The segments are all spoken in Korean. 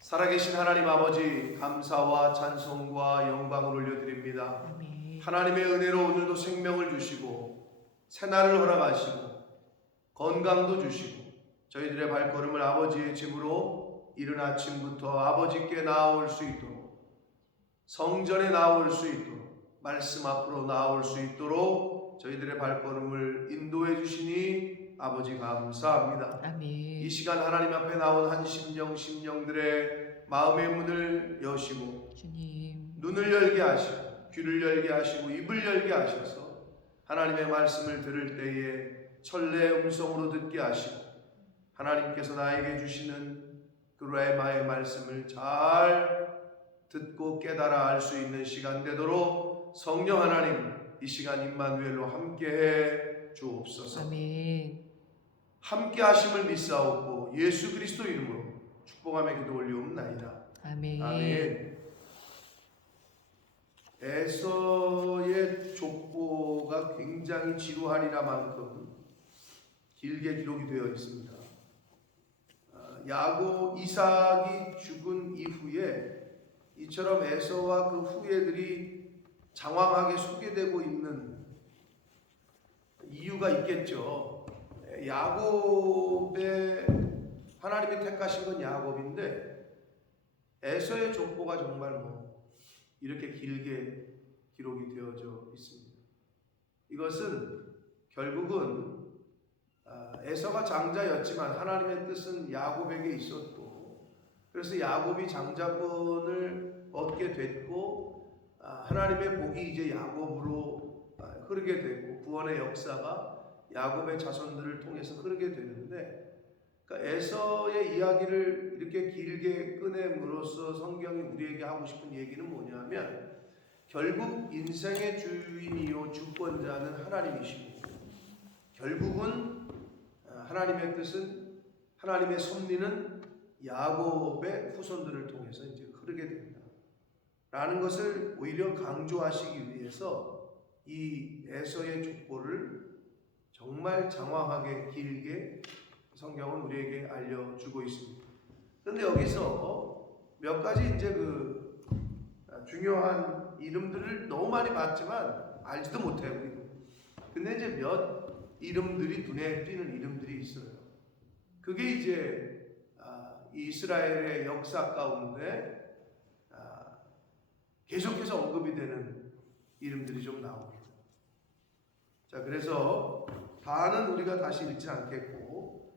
살아계신 하나님 아버지, 감사와 찬송과 영광을 올려드립니다. 아멘. 하나님의 은혜로 오늘도 생명을 주시고 새날을 허락하시고 건강도 주시고 저희들의 발걸음을 아버지의 집으로 이른 아침부터 아버지께 나아올 수 있도록, 성전에 나아올 수 있도록, 말씀 앞으로 나아올 수 있도록 저희들의 발걸음을 인도해 주시니 아버지 감사합니다. 아멘. 이 시간 하나님 앞에 나온 한 심령들의 마음의 문을 여시고 주님. 눈을 열게 하시고 귀를 열게 하시고 입을 열게 하셔서 하나님의 말씀을 들을 때에 천래의 음성으로 듣게 하시고 하나님께서 나에게 주시는 그 레마의 말씀을 잘 듣고 깨달아 알 수 있는 시간 되도록 성령 하나님 이 시간 임마누엘로 함께해 주옵소서. 아멘. 함께 하심을 믿사옵고 예수 그리스도 이름으로 축복하며 기도 올리옵나이다. 아멘. 아멘. 에서의 족보가 굉장히 지루하리라만큼 길게 기록이 되어 있습니다. 이삭이 죽은 이후에 이처럼 에서와 그 후예들이 장황하게 소개되고 있는 이유가 있겠죠. 야곱의 하나님이 택하신 건 야곱인데 에서의 족보가 정말 이렇게 길게 기록이 되어져 있습니다. 이것은 결국은 에서가 장자였지만 하나님의 뜻은 야곱에게 있었고 그래서 야곱이 장자권을 얻게 됐고 하나님의 복이 이제 야곱으로 흐르게 되고 구원의 역사가 야곱의 자손들을 통해서 흐르게 되는데, 그러니까 에서의 이야기를 이렇게 길게 꺼냄으로써 성경이 우리에게 하고 싶은 얘기는 뭐냐면 결국 인생의 주인이요 주권자는 하나님이시고 결국은 하나님의 뜻은 하나님의 섭리는 야곱의 후손들을 통해서 이제 흐르게 된다 라는 것을 오히려 강조하시기 위해서 이 에서의 족보를 정말 장황하게 길게 성경은 우리에게 알려주고 있습니다. 그런데 여기서 몇 가지 이제 그 중요한 이름들을 너무 많이 봤지만 알지도 못해요. 근데 이제 몇 이름들이 눈에 띄는 이름들이 있어요. 그게 이제 이스라엘의 역사 가운데 계속해서 언급이 되는 이름들이 좀 나옵니다. 자, 그래서 다는 우리가 다시 읽지 않겠고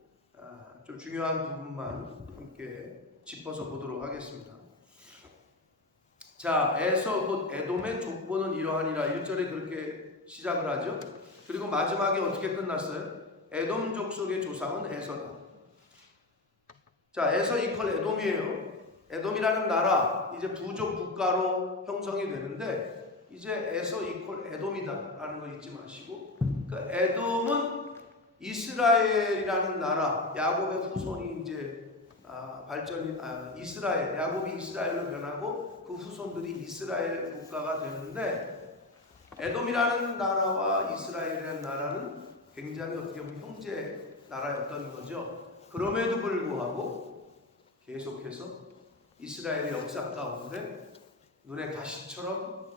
좀 중요한 부분만 함께 짚어서 보도록 하겠습니다. 자, 에서 곧 에돔의 족보는 이러하니라 1절에 그렇게 시작을 하죠. 그리고 마지막에 어떻게 끝났어요? 에돔 족속의 조상은 에서다. 자, 에서 이퀄 에돔이에요. 에돔이라는 나라 이제 부족 국가로 형성이 되는데 이제 에서 이퀄 에돔이다라는 거 잊지 마시고, 그러니까 에돔은 이스라엘이라는 나라, 야곱의 후손이 이제 이스라엘, 야곱이 이스라엘로 변하고 그 후손들이 이스라엘 국가가 되는데, 에돔이라는 나라와 이스라엘이라는 나라는 굉장히 어떻게 보면 형제 나라였던 거죠. 그럼에도 불구하고 계속해서 이스라엘의 역사 가운데 눈에 가시처럼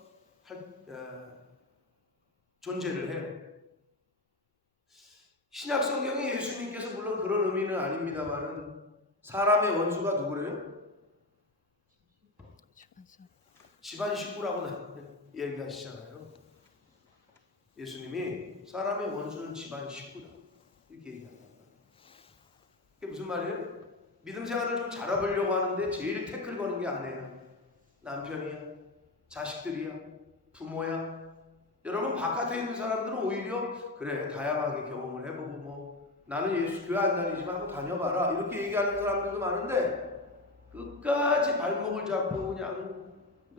존재를 해요. 신약 성경에 예수님께서 물론 그런 의미는 아닙니다만은 사람의 원수가 누구래요? 집안 식구라고 얘기하시잖아요. 예수님이 사람의 원수는 집안 식구다 이렇게 얘기합니다. 그게 무슨 말이에요? 믿음 생활을 좀 잘해보려고 하는데 제일 태클 거는 게 아내야, 남편이야, 자식들이야, 부모야. 여러분 바깥에 있는 사람들은 오히려 그래 다양하게 경험을 해보고 나는 예수 교회 안 다니지만 한번 다녀봐라 이렇게 얘기하는 사람들도 많은데 끝까지 발목을 잡고 그냥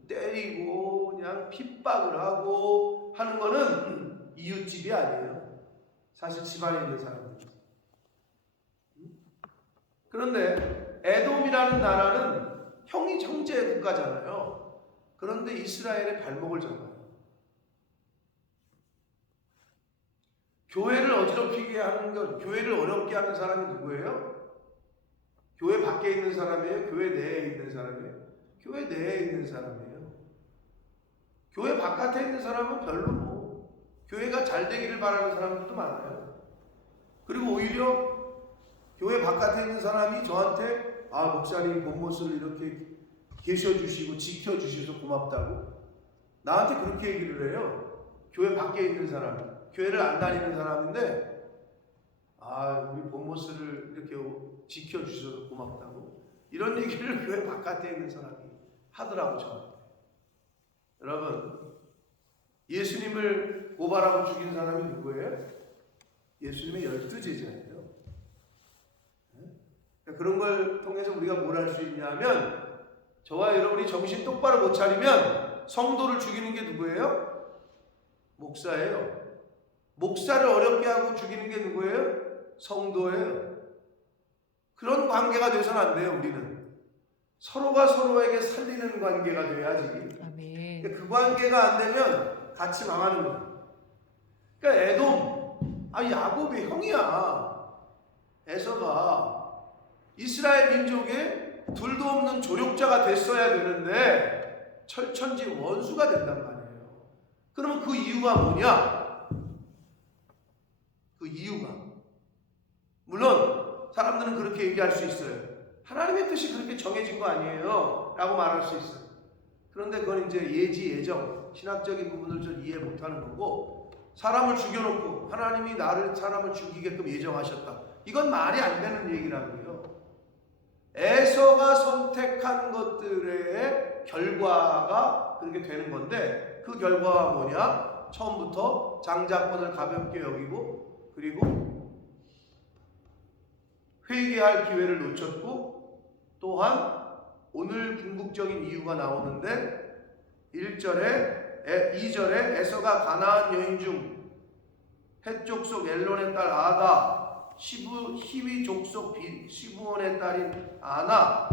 때리고 그냥 핍박을 하고 하는 거는 이웃집이 아니에요. 사실 집안에 있는 사람들. 그런데 에돔이라는 나라는 형제 국가잖아요. 그런데 이스라엘의 발목을 잡아요. 교회를 어지럽히게 하는 것, 교회를 어렵게 하는 사람이 누구예요? 교회 밖에 있는 사람이에요? 교회 내에 있는 사람이에요? 교회 내에 있는 사람이에요. 교회 바깥에 있는 사람은 별로 뭐 교회가 잘 되기를 바라는 사람들도 많아요. 그리고 오히려 교회 바깥에 있는 사람이 저한테 목사님 본 모습을 이렇게 계셔주시고 지켜주셔서 고맙다고 나한테 그렇게 얘기를 해요. 교회 밖에 있는 사람, 교회를 안 다니는 사람인데 우리 본 모습을 이렇게 지켜주셔서 고맙다고 이런 얘기를 교회 바깥에 있는 사람이 하더라고 저한테. 여러분, 예수님을 고발하고 죽인 사람이 누구예요? 예수님의 12제자예요. 그런 걸 통해서 우리가 뭘 할 수 있냐면 저와 여러분이 정신 똑바로 못 차리면 성도를 죽이는 게 누구예요? 목사예요. 목사를 어렵게 하고 죽이는 게 누구예요? 성도예요. 그런 관계가 돼서는 안 돼요. 우리는 서로가 서로에게 살리는 관계가 돼야지. 아멘. 그 관계가 안 되면 같이 망하는 거예요. 그러니까 에돔, 야곱이 형이야. 에서가 이스라엘 민족의 둘도 없는 조력자가 됐어야 되는데 철천지 원수가 된단 말이에요. 그러면 그 이유가 뭐냐? 그 이유가 물론 사람들은 그렇게 얘기할 수 있어요. 하나님의 뜻이 그렇게 정해진 거 아니에요 라고 말할 수 있어요. 그런데 그건 이제 예지 예정 신학적인 부분을 좀 이해 못하는 거고, 사람을 죽여놓고 하나님이 사람을 죽이게끔 예정하셨다, 이건 말이 안 되는 얘기라고요. 에서가 선택한 것들의 결과가 그렇게 되는 건데, 그 결과가 뭐냐? 처음부터 장자권을 가볍게 여기고, 그리고 회개할 기회를 놓쳤고, 또한 오늘 궁극적인 이유가 나오는데 2절에 에서가 가나안 여인 중 헷 족속 엘론의 딸 아다, 히위 족속 시브온의 딸인 아나,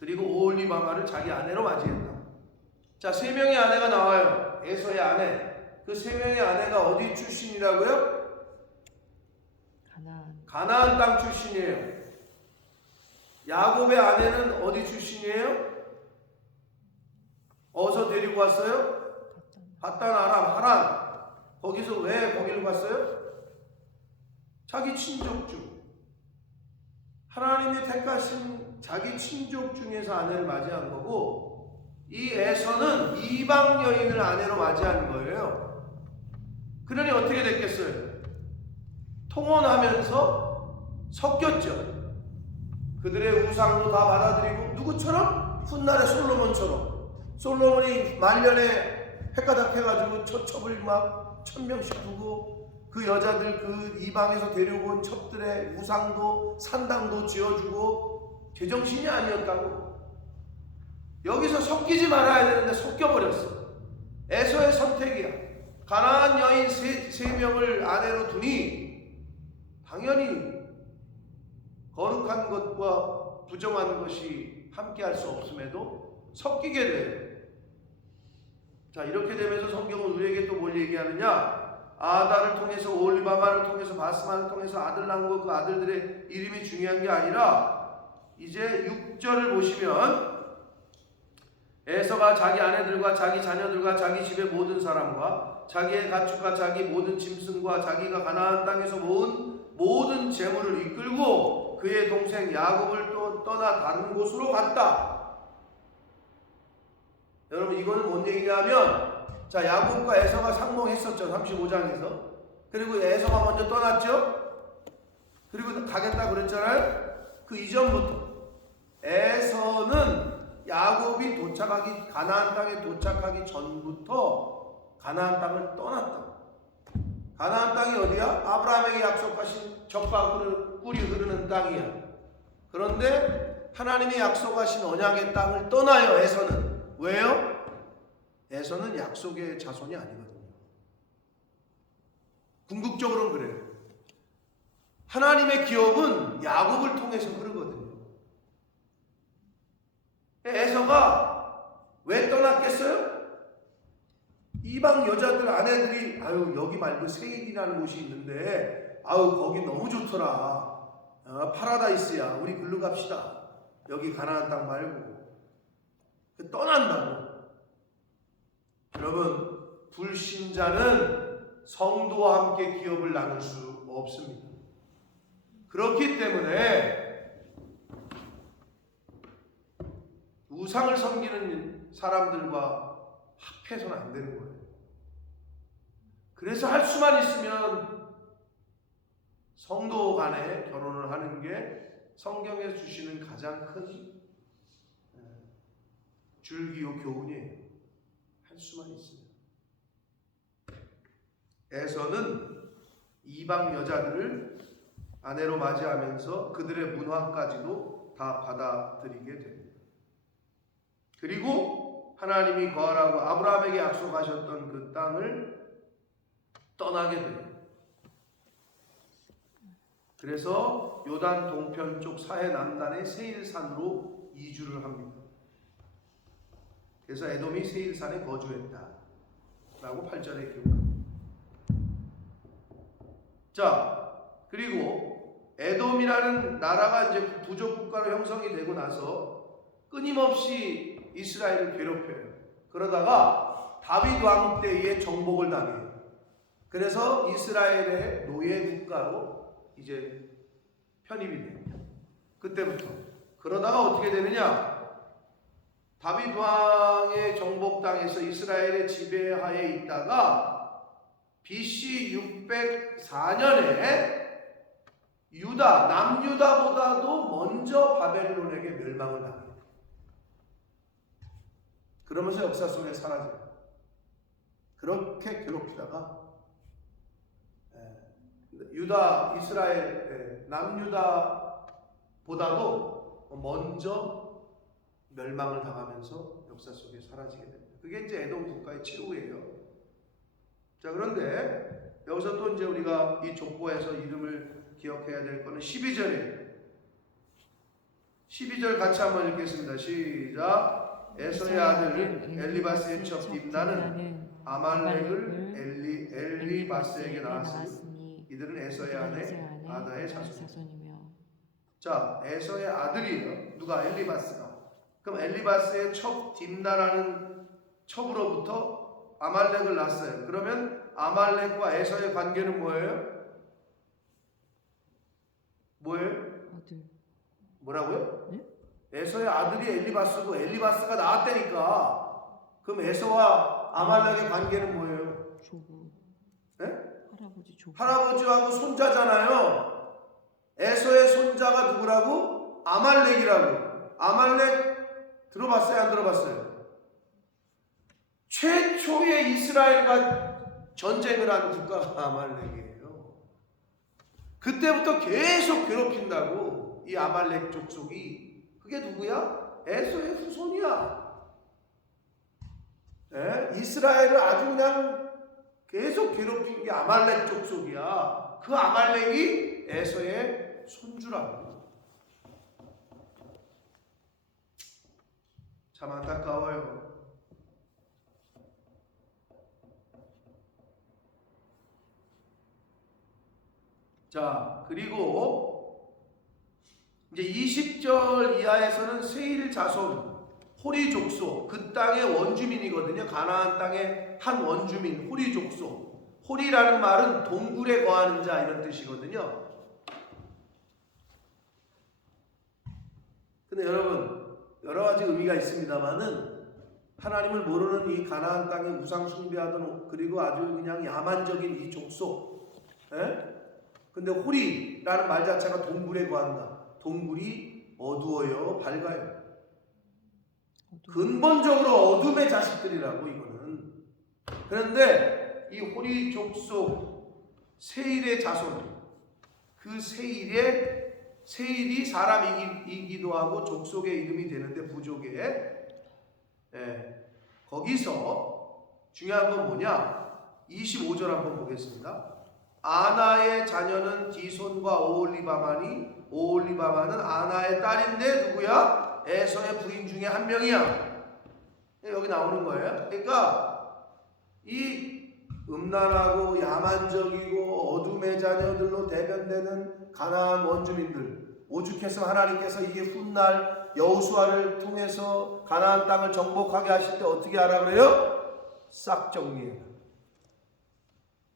그리고 오홀리바마를 자기 아내로 맞이했다. 자, 3명의 아내가 나와요. 에서의 아내. 그 3명의 아내가 어디 출신이라고요? 가나안 땅 출신이에요. 야곱의 아내는 어디 출신이에요? 어디서 데리고 왔어요? 바단 아람 하란. 거기서 왜 거기로 갔어요? 자기 친족 중, 하나님이 택하신 자기 친족 중에서 아내를 맞이한 거고, 이 에서는 이방 여인을 아내로 맞이한 거예요. 그러니 어떻게 됐겠어요? 통혼하면서 섞였죠. 그들의 우상도 다 받아들이고, 누구처럼? 훗날의 솔로몬처럼. 솔로몬이 말년에 헷가닥 해가지고 첩을 막 1000명씩 두고, 그 여자들 그 이방에서 데려온 첩들의 우상도 산당도 지어주고, 제정신이 아니었다고. 여기서 섞이지 말아야 되는데 섞여버렸어. 에서의 선택이야. 가나안 여인 3명을 아내로 두니 당연히 거룩한 것과 부정한 것이 함께할 수 없음에도 섞이게 돼요. 자, 이렇게 되면서 성경은 우리에게 또 뭘 얘기하느냐? 아다를 통해서 오홀리바마를 통해서 바스마를 통해서 아들 낳은 거, 그 아들들의 이름이 중요한 게 아니라, 이제 6절을 보시면 에서가 자기 아내들과 자기 자녀들과 자기 집의 모든 사람과 자기의 가축과 자기 모든 짐승과 자기가 가나안 땅에서 모은 모든 재물을 이끌고 그의 동생 야곱을 또 떠나 다른 곳으로 갔다. 여러분, 이거는 뭔 얘기냐면, 자, 야곱과 에서가 상봉했었죠. 35장에서. 그리고 에서가 먼저 떠났죠. 그리고 가겠다고 그랬잖아요. 그 이전부터 에서는 야곱이 가나안 땅에 도착하기 전부터 가나안 땅을 떠났다. 가나안 땅이 어디야? 아브라함에게 약속하신 젖과 꿀이 흐르는 땅이야. 그런데 하나님이 약속하신 언약의 땅을 떠나요, 에서는. 왜요? 에서는 약속의 자손이 아니거든요. 궁극적으로는 그래요. 하나님의 기업은 야곱을 통해서 흐르거든요. 에서가 왜 떠났겠어요? 이방 여자들 아내들이 여기 말고 세일이라는 곳이 있는데 거기 너무 좋더라. 파라다이스야. 우리 글로 갑시다. 여기 가나안 땅 말고 떠난다고. 여러분, 불신자는 성도와 함께 기업을 나눌 수 없습니다. 그렇기 때문에 우상을 섬기는 사람들과 합해서는 안 되는 거예요. 그래서 할 수만 있으면 성도 간에 결혼을 하는 게 성경에 주시는 가장 큰 줄기요 교훈이에요. 할 수만 있으면. 에서는 이방 여자들을 아내로 맞이하면서 그들의 문화까지도 다 받아들이게 됩니다. 그리고 하나님이 거하라고 아브라함에게 약속하셨던 그 땅을 떠나게 됩니다. 그래서 요단 동편 쪽 사해 남단의 세일산으로 이주를 합니다. 그래서 에돔이 세일산에 거주했다 라고 8절에 기록합니다. 자, 그리고 에돔이라는 나라가 이제 부족 국가로 형성이 되고 나서 끊임없이 이스라엘을 괴롭혀요. 그러다가 다윗 왕 때에 정복을 당해요. 그래서 이스라엘의 노예 국가로 이제 편입이 돼요. 그때부터. 그러다가 어떻게 되느냐? 다윗 왕의 정복당에서 이스라엘의 지배하에 있다가 BC 604년에 유다, 남유다보다도 먼저 바벨론에게 멸망을 당해요. 그러면서 역사 속에 사라져요. 그렇게 괴롭히다가 유다, 이스라엘, 남유다보다도 먼저 멸망을 당하면서 역사 속에 사라지게 됩니다. 그게 이제 에돔 국가의 최후예요. 자, 그런데 여기서 또 이제 우리가 이 족보에서 이름을 기억해야 될 거는 12절이에요. 12절 같이 한번 읽겠습니다. 시작. 에서의 아들 엘리바스의 첩 딥나는 아말렉을 엘리바스에게 낳았으니 이들은 에서의 아내 아다의 자손이며. 자, 에서의 아들이에요. 누가? 엘리바스가. 그럼 엘리바스의 첩 딥나라는 첩으로부터 아말렉을 낳았어요. 그러면 아말렉과 에서의 관계는 뭐예요? 뭐예요? 뭐라고요? 네? 에서의 아들이 엘리바스고 엘리바스가 낳았다니까. 그럼 에서와 아말렉의 관계는 뭐예요? 조부. 네? 할아버지 조부. 할아버지하고 손자잖아요. 에서의 손자가 누구라고? 아말렉이라고. 아말렉 들어봤어요? 안 들어봤어요? 최초의 이스라엘과 전쟁을 한 국가가 아말렉이에요. 그때부터 계속 괴롭힌다고. 이 아말렉 족속이. 그게 누구야? 에서의 후손이야. 네? 이스라엘을 아주 그냥 계속 괴롭힌 게 아말렉 족속이야. 그 아말렉이 에서의 손주라고. 참 안타까워요. 자, 그리고 이제 20절 이하에서는 세일 자손, 호리 족속, 그 땅의 원주민이거든요. 가나안 땅의 한 원주민, 호리 족속. 호리라는 말은 동굴에 거하는 자 이런 뜻이거든요. 근데 여러분, 여러 가지 의미가 있습니다만은 하나님을 모르는 이 가나안 땅에 우상 숭배하던, 그리고 아주 그냥 야만적인 이 족속. 근데 호리라는 말 자체가 동굴에 거한다. 동굴이 어두워요, 밝아요. 근본적으로 어둠의 자식들이라고 이거는. 그런데 이 호리 족속 세일의 자손, 그 세일이 사람이기도 하고 족속의 이름이 되는데 부족의 거기서 중요한 건 뭐냐? 25절 한번 보겠습니다. 아나의 자녀는 디손과 오홀리바마니 오홀리바마는 아나의 딸인데 누구야? 에서의 부인 중에 한 명이야. 여기 나오는 거예요. 그러니까 이 음란하고 야만적이고 어둠의 자녀들로 대변되는 가나안 원주민들, 오죽해서 하나님께서 이게 훗날 여호수아를 통해서 가나안 땅을 정복하게 하실 때 어떻게 하라 그래요? 싹 정리해라.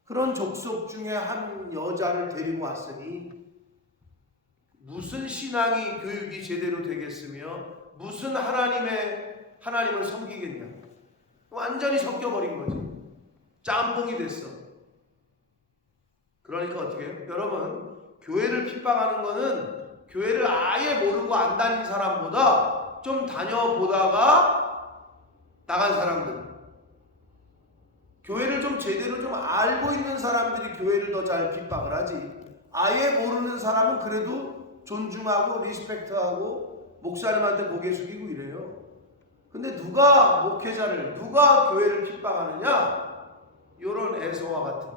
그런 족속 중에 한 여자를 데리고 왔으니 무슨 신앙이 교육이 제대로 되겠으며 무슨 하나님을 섬기겠냐. 완전히 섞여버린 거지. 짬뽕이 됐어. 그러니까 어떻게 해요? 여러분, 교회를 핍박하는 거는 교회를 아예 모르고 안 다닌 사람보다 좀 다녀보다가 나간 사람들, 교회를 좀 제대로 좀 알고 있는 사람들이 교회를 더 잘 핍박을 하지. 아예 모르는 사람은 그래도 존중하고 리스펙트하고 목사님한테 고개 숙이고 이래요. 근데 누가 목회자를, 누가 교회를 핍박하느냐? 이런 에서와 같은.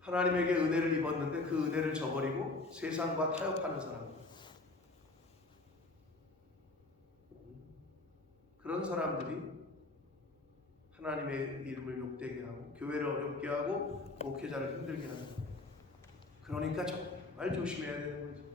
하나님에게 은혜를 입었는데 그 은혜를 저버리고 세상과 타협하는 사람. 그런 사람들이 하나님의 이름을 욕되게 하고 교회를 어렵게 하고 목회자를 힘들게 하는 거예요. 그러니까 정말 조심해야 되는 거죠.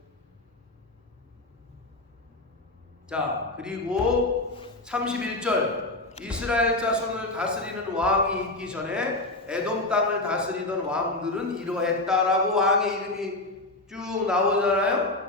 자, 그리고 31절, 이스라엘 자손을 다스리는 왕이 있기 전에 에돔 땅을 다스리던 왕들은 이러했다라고 왕의 이름이 쭉 나오잖아요.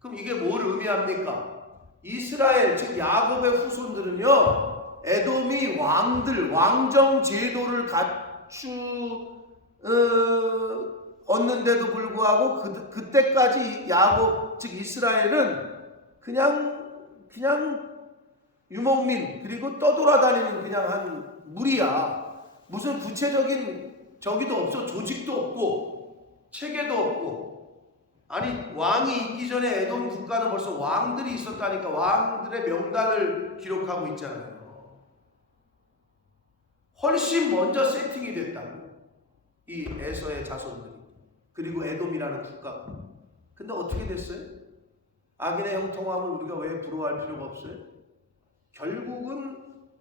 그럼 이게 뭘 의미합니까? 이스라엘, 즉 야곱의 후손들은요, 에돔이 왕정 제도를 갖추었는데도 불구하고 그때까지 야곱, 즉 이스라엘은 그냥 유목민, 그리고 떠돌아다니는 그냥 한 무리야. 무슨 구체적인 저기도 없어, 조직도 없고 체계도 없고. 아니, 왕이 있기 전에 에돔 국가는 벌써 왕들이 있었다니까. 왕들의 명단을 기록하고 있잖아요. 훨씬 먼저 세팅이 됐다고, 이 에서의 자손들이. 그리고 에돔이라는 국가가. 근데 어떻게 됐어요? 악인의 형통함을 우리가 왜 부러워할 필요가 없어요? 결국은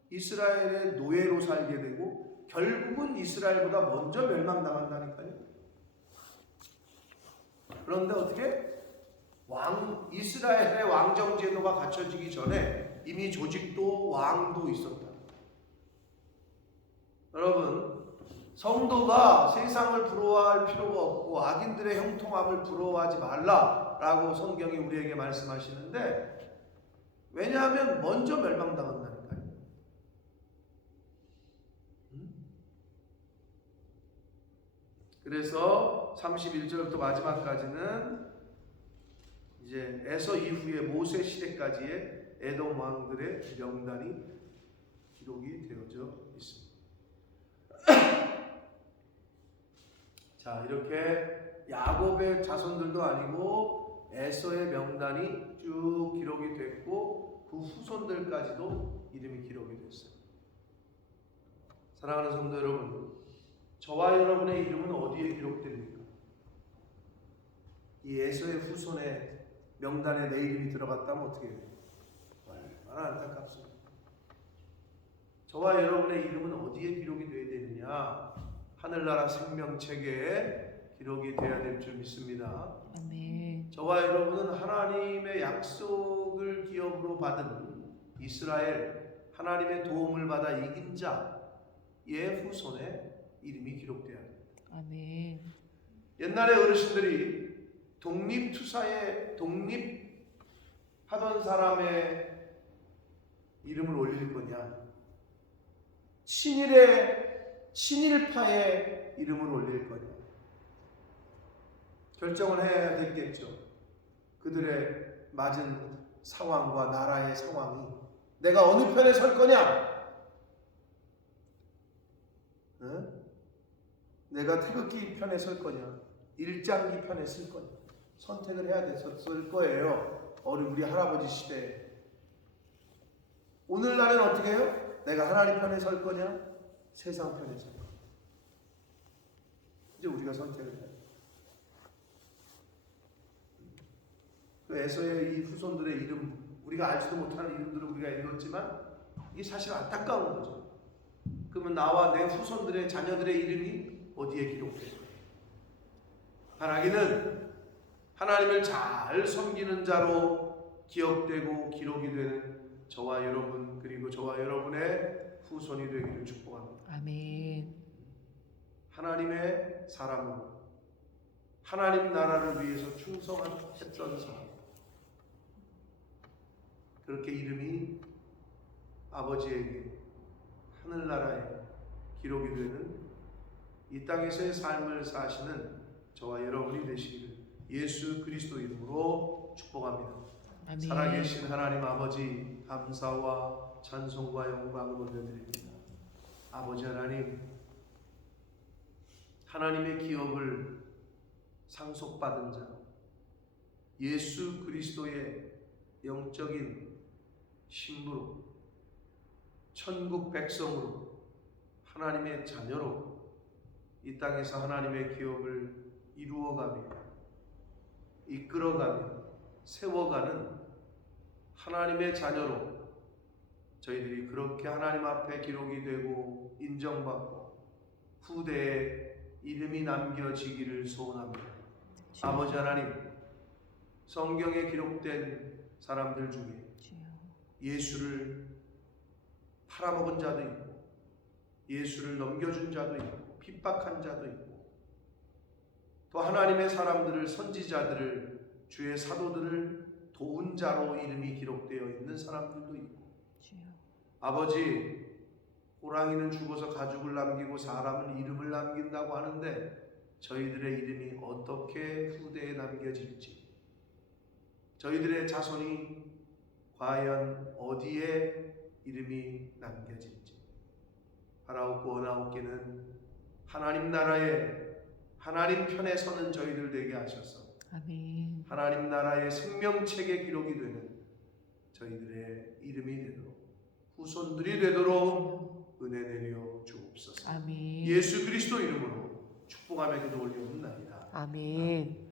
이스라엘의 노예로 살게 되고 결국은 이스라엘보다 먼저 멸망당한다니까요. 그런데 어떻게? 이스라엘의 왕정 제도가 갖춰지기 전에 이미 조직도 왕도 있었다. 여러분, 성도가 세상을 부러워할 필요가 없고 악인들의 형통함을 부러워하지 말라라고 성경이 우리에게 말씀하시는데, 왜냐하면 먼저 멸망당한다니까요. 그래서 31절부터 마지막까지는 이제 에서 이후에 모세 시대까지의 에돔 왕들의 명단이 기록이 되어져 있습니다. 자, 이렇게 야곱의 자손들도 아니고 에서의 명단이 쭉 기록이 됐고 그 후손들까지도 이름이 기록이 됐어요. 사랑하는 성도 여러분, 저와 여러분의 이름은 어디에 기록됩니까? 이 에서의 후손의 명단에 내 이름이 들어갔다면 어떻게 해요? 얼마나 안타깝습니다. 저와 여러분의 이름은 어디에 기록이 되어야 되느냐? 하늘나라 생명책에 기록이 되어야 될 줄 믿습니다. 아멘. 저와 여러분은 하나님의 약속을 기업으로 받은 이스라엘, 하나님의 도움을 받아 이긴 자의 후손에 이름이 기록되어야 합니다. 아멘. 옛날에 어르신들이 독립투사에 독립하던 사람의 이름을 올릴 거냐, 친일파의 이름을 올릴 거냐 결정을 해야 되겠죠. 그들의 맞은 상황과 나라의 상황이, 내가 어느 편에 설 거냐, 내가 태극기 편에 설 거냐, 일장기 편에 쓸 거냐, 선택을 해야 됐을 거예요. 우리 할아버지 시대에. 오늘날은 어떻게 해요? 내가 하나님 편에 설 거냐, 세상 편에 설 거냐. 이제 우리가 선택을 해야 돼요. 그 에서의 이 후손들의 이름, 우리가 알지도 못하는 이름들을 우리가 읽었지만 이게 사실 안타까운 거죠. 그러면 나와 내 후손들의 자녀들의 이름이 어디에 기록될까요? 말하기는 하나님을 잘 섬기는 자로 기억되고 기록이 되는 저와 여러분 그리고 저와 여러분의 후손이 되기를 축복합니다. 아멘. 하나님의 사람으로 하나님 나라를 위해서 충성했던 사람, 그렇게 이름이 아버지에게 하늘나라에 기록이 되는 이 땅에서의 삶을 사시는 저와 여러분이 되시기를 예수 그리스도 이름으로 축복합니다. 아멘. 살아계신 하나님 아버지, 감사와 찬송과 영광을 올려드립니다. 아버지 하나님, 하나님의 기업을 상속받은 자, 예수 그리스도의 영적인 신부로, 천국 백성으로, 하나님의 자녀로 이 땅에서 하나님의 기업을 이루어가며 이끌어가며 세워가는 하나님의 자녀로 저희들이 그렇게 하나님 앞에 기록이 되고 인정받고 후대에 이름이 남겨지기를 소원합니다. 주여. 아버지 하나님, 성경에 기록된 사람들 중에 주여. 예수를 팔아먹은 자도 있고 예수를 넘겨준 자도 있고 핍박한 자도 있고 또 하나님의 사람들을, 선지자들을, 주의 사도들을 도운 자로 이름이 기록되어 있는 사람들도 있고, 주여. 아버지, 호랑이는 죽어서 가죽을 남기고 사람은 이름을 남긴다고 하는데 저희들의 이름이 어떻게 후대에 남겨질지, 저희들의 자손이 과연 어디에 이름이 남겨질지 바라옵고 원하옵기는 하나님 나라에 하나님 편에 서는 저희들 되게 하셔서 아멘. 하나님 나라의 생명책에 기록이 되는 저희들의 이름이 되도록, 후손들이 되도록 은혜 내려 주옵소서. 아멘. 예수 그리스도 이름으로 축복하며 기도 올리옵나이다. 아멘.